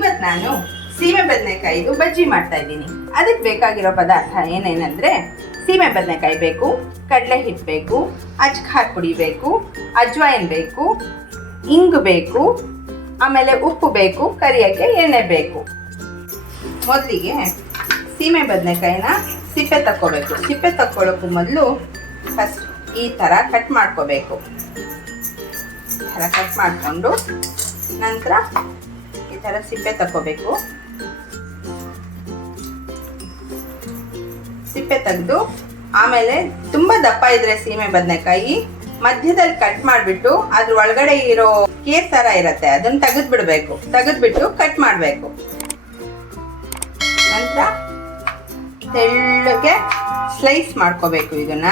ಇವತ್ತು ನಾನು ಸೀಮೆ ಬದನೆಕಾಯಿದು ಬಜ್ಜಿ ಮಾಡ್ತಾ ಇದ್ದೀನಿ. ಅದಕ್ಕೆ ಬೇಕಾಗಿರೋ ಪದಾರ್ಥ ಏನೇನಂದರೆ ಸೀಮೆ ಬದನೆಕಾಯಿ ಬೇಕು, ಕಡಲೆ ಹಿಟ್ಟು ಬೇಕು, ಅಜ್ಖಾರ ಪುಡಿ ಬೇಕು, ಅಜ್ವಾಯಿನ್ ಬೇಕು, ಇಂಗು ಬೇಕು, ಆಮೇಲೆ ಉಪ್ಪು ಬೇಕು, ಕರಿಯೋಕ್ಕೆ ಎಣ್ಣೆ ಬೇಕು. ಮೊದಲಿಗೆ ಸೀಮೆ ಬದನೆಕಾಯಿನ ಸಿಪ್ಪೆ ತಕ್ಕೋಬೇಕು. ಸಿಪ್ಪೆ ತಕ್ಕೊಳ್ಳೋಕ್ಕೂ ಮೊದಲು ಫಸ್ಟ್ ಈ ಥರ ಕಟ್ ಮಾಡ್ಕೋಬೇಕು. ಈ ಥರ ಕಟ್ ಮಾಡಿಕೊಂಡು ನಂತರ ಈ ಥರ ಸಿಪ್ಪೆ ತಕ್ಕೋಬೇಕು. ಸಿಪ್ಪೆ ತೆಗೆದು ಆಮೇಲೆ ತುಂಬ ದಪ್ಪ ಇದ್ರೆ ಸೀಮೆ ಬದನೆಕಾಯಿ ಮಧ್ಯದಲ್ಲಿ ಕಟ್ ಮಾಡಿಬಿಟ್ಟು ಅದ್ರ ಒಳಗಡೆ ಇರೋ ಕೇರ್ ಥರ ಇರುತ್ತೆ ಅದನ್ನು ತೆಗೆದ್ಬಿಡ್ಬೇಕು. ತೆಗೆದ್ಬಿಟ್ಟು ಕಟ್ ಮಾಡಬೇಕು. ನಂತರ ತೆಳ್ಳಗೆ ಸ್ಲೈಸ್ ಮಾಡ್ಕೋಬೇಕು. ಇದನ್ನ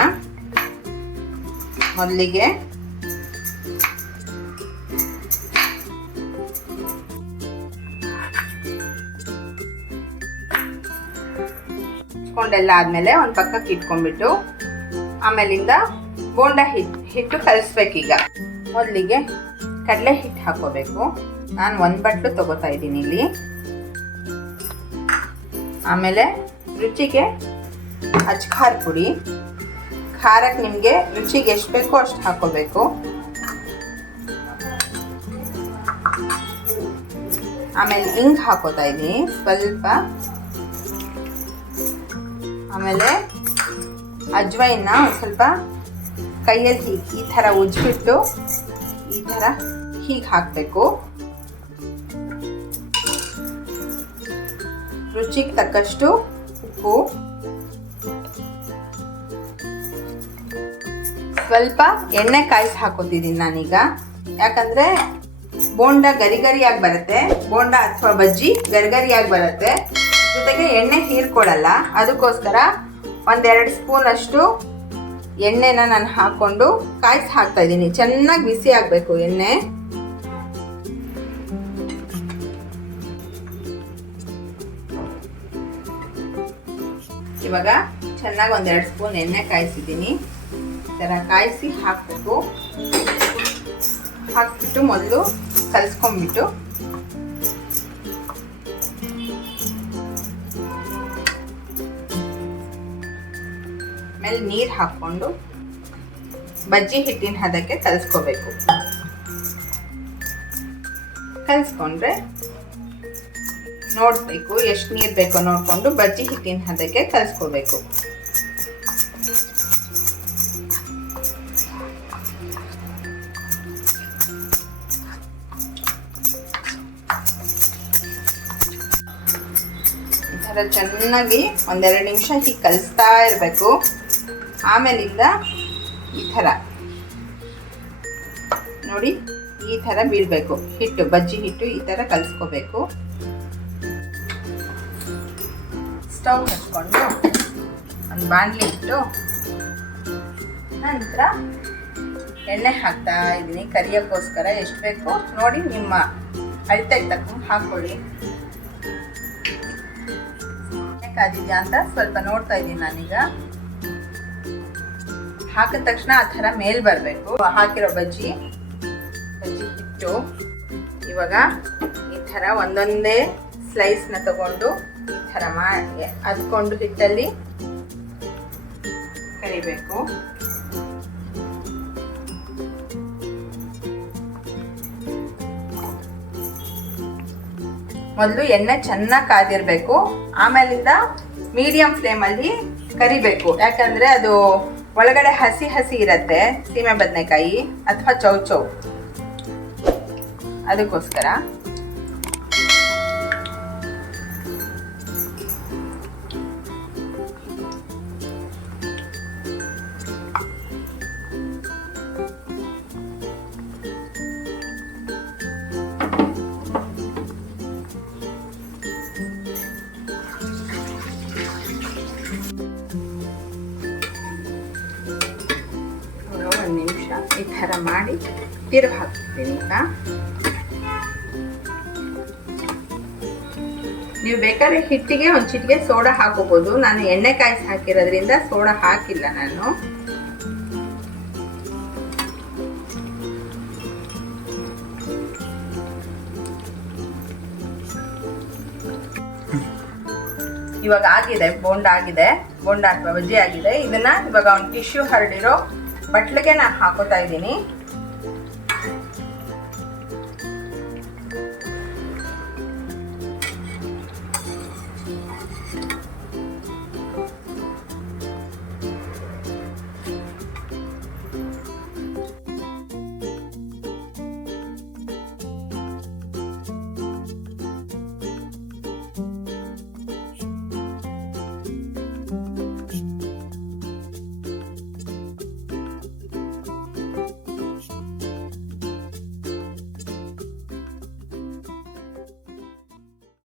ಮೊದಲಿಗೆ ಕೊಂಡೆಲ್ಲ ಆದ್ಮೇಲೆ ಒಂದು ಪಕ್ಕಕ್ಕೆ ಇಟ್ಕೊಂಡ್ಬಿಟ್ಟು ಆಮೇಲಿಂದ ಬೋಂಡ ಹಿಟ್ಟು ಕಲಿಸ್ಬೇಕೀಗ. ಮೊದಲಿಗೆ ಕಡಲೆ ಹಿಟ್ಟು ಹಾಕೋಬೇಕು. ನಾನು 1 ಬಟ್ಲು ತಗೋತಾ ಇದ್ದೀನಿ ಇಲ್ಲಿ. ಆಮೇಲೆ ರುಚಿಗೆ ಅಜ್ಖಾರ ಪುಡಿ, ಖಾರಕ್ಕೆ ನಿಮಗೆ ರುಚಿಗೆ ಎಷ್ಟು ಬೇಕೋ ಅಷ್ಟು ಹಾಕೋಬೇಕು. ಆಮೇಲೆ ಇಂಗು ಹಾಕೋತಾ ಇದ್ದೀನಿ ಸ್ವಲ್ಪ. ಆಮೇಲೆ ಅಜ್ವೈನ್ನ ಒಂದು ಸ್ವಲ್ಪ ಕೈಯಲ್ಲಿ ಈ ಥರ ಉಜ್ಜಿಬಿಟ್ಟು ಈ ಥರ ಹೀಗೆ ಹಾಕಬೇಕು. ರುಚಿಗೆ ತಕ್ಕಷ್ಟು ಉಪ್ಪು, ಸ್ವಲ್ಪ ಎಣ್ಣೆ ಕಾಯಿಸಿ ಹಾಕೋತಿದ್ದೀನಿ ನಾನೀಗ. ಯಾಕಂದರೆ ಬೋಂಡ ಗರಿಗರಿಯಾಗಿ ಬರುತ್ತೆ, ಬೋಂಡ ಅಥವಾ ಬಜ್ಜಿ ಗರಿಗರಿಯಾಗಿ ಬರುತ್ತೆ, ಜೊತೆಗೆ ಎಣ್ಣೆ ಹೀರ್ಕೊಳ್ಳಲ್ಲ. ಅದಕ್ಕೋಸ್ಕರ 1-2 ಸ್ಪೂನ್ ಅಷ್ಟು ಎಣ್ಣೆನ ನಾನು ಹಾಕ್ಕೊಂಡು ಕಾಯಿಸಿ ಹಾಕ್ತಾ ಇದ್ದೀನಿ. ಚೆನ್ನಾಗಿ ಬಿಸಿ ಆಗಬೇಕು ಎಣ್ಣೆ. ಇವಾಗ ಚೆನ್ನಾಗಿ 1-2 ಸ್ಪೂನ್ ಎಣ್ಣೆ ಕಾಯಿಸಿದ್ದೀನಿ. ಈ ಥರ ಕಾಯಿಸಿ ಹಾಕಬೇಕು. ಹಾಕ್ಬಿಟ್ಟು ಮೊದಲು ಕಲಿಸ್ಕೊಂಡ್ಬಿಟ್ಟು ಆಮೇಲೆ ನೀರು ಹಾಕ್ಕೊಂಡು ಬಜ್ಜಿ ಹಿಟ್ಟಿನ ಹದಕ್ಕೆ ಕಲಿಸ್ಕೋಬೇಕು. ಕಲಿಸ್ಕೊಂಡ್ರೆ ನೋಡಬೇಕು ಎಷ್ಟು ನೀರು ಬೇಕೋ ನೋಡಿಕೊಂಡು ಬಜ್ಜಿ ಹಿಟ್ಟಿನ ಹದಕ್ಕೆ ಕಲಿಸ್ಕೋಬೇಕು. ಈ ಥರ ಚೆನ್ನಾಗಿ 1-2 ನಿಮಿಷ ಹೀಗೆ ಕಲಿಸ್ತಾ ಇರಬೇಕು. ಆಮೇಲಿಂದ ಈ ಥರ ನೋಡಿ ಈ ಥರ ಬೀಳಬೇಕು ಹಿಟ್ಟು, ಬಜ್ಜಿ ಹಿಟ್ಟು ಈ ಥರ ಕಲಿಸ್ಕೋಬೇಕು. ಸ್ಟವ್ ಹಚ್ಕೊಂಡು ಒಂದು ಬಾಣಲಿ ಇಟ್ಟು ನಂತರ ಎಣ್ಣೆ ಹಾಕ್ತಾ ಇದ್ದೀನಿ. ಕರಿಯೋಕ್ಕೋಸ್ಕರ ಎಷ್ಟು ಬೇಕೋ ನೋಡಿ ನಿಮ್ಮ ಅಳತೆಗೆ ತಕ್ಕ ಹಾಕ್ಕೊಳ್ಳಿ. ಕಾದಿದೆಯಾ ಅಂತ ಸ್ವಲ್ಪ ನೋಡ್ತಾ ಇದ್ದೀನಿ ನಾನೀಗ. ಹಾಕಿದ ತಕ್ಷಣ ಆ ಥರ ಮೇಲೆ ಬರಬೇಕು ಹಾಕಿರೋ ಬಜ್ಜಿ ಹಿಟ್ಟು. ಇವಾಗ ಈ ಥರ ಒಂದೊಂದೇ ಸ್ಲೈಸ್ನ ತಗೊಂಡು ಈ ಥರ ಮಾಡಿ ಅದ್ಕೊಂಡು ಹಿಟ್ಟಲ್ಲಿ ಕರಿಬೇಕು. ಮೊದಲು ಎಣ್ಣೆ ಚೆನ್ನಾಗಿ ಕಾದಿರಬೇಕು. ಆಮೇಲಿಂದ ಮೀಡಿಯಂ ಫ್ಲೇಮಲ್ಲಿ ಕರಿಬೇಕು. ಯಾಕಂದರೆ ಅದು ಒಳಗಡೆ ಹಸಿ ಹಸಿ ಇರುತ್ತೆ ಸೀಮೆ ಬದನೆಕಾಯಿ ಅಥವಾ ಚೌಚೌ, ಅದಕ್ಕೋಸ್ಕರ. ನಿಮಿಷ ಈ ಥರ ಮಾಡಿ ತಿರುಗಿ ಹಾಕ್ತೀನಿ. ಈಗ ನೀವು ಬೇಕಾದ್ರೆ ಹಿಟ್ಟಿಗೆ ಒಂದು ಚಿಟಿಕೆ ಸೋಡಾ ಹಾಕೋಬಹುದು. ನಾನು ಎಣ್ಣೆ ಕಾಯಿಸಿ ಹಾಕಿರೋದ್ರಿಂದ ಸೋಡಾ ಹಾಕಿಲ್ಲ ನಾನು. ಇವಾಗ ಆಗಿದೆ, ಬೋಂಡ ಆಗಿದೆ, ಬೋಂಡ ಅಥವಾ ಬಜ್ಜಿ ಆಗಿದೆ. ಇದನ್ನ ಇವಾಗ ಒಂದು ಟಿಶ್ಯೂ ಹರಡಿರೋ ಬಟ್ಲಿಗೆ ನಾನು ಹಾಕೋತಾ ಇದ್ದೀನಿ.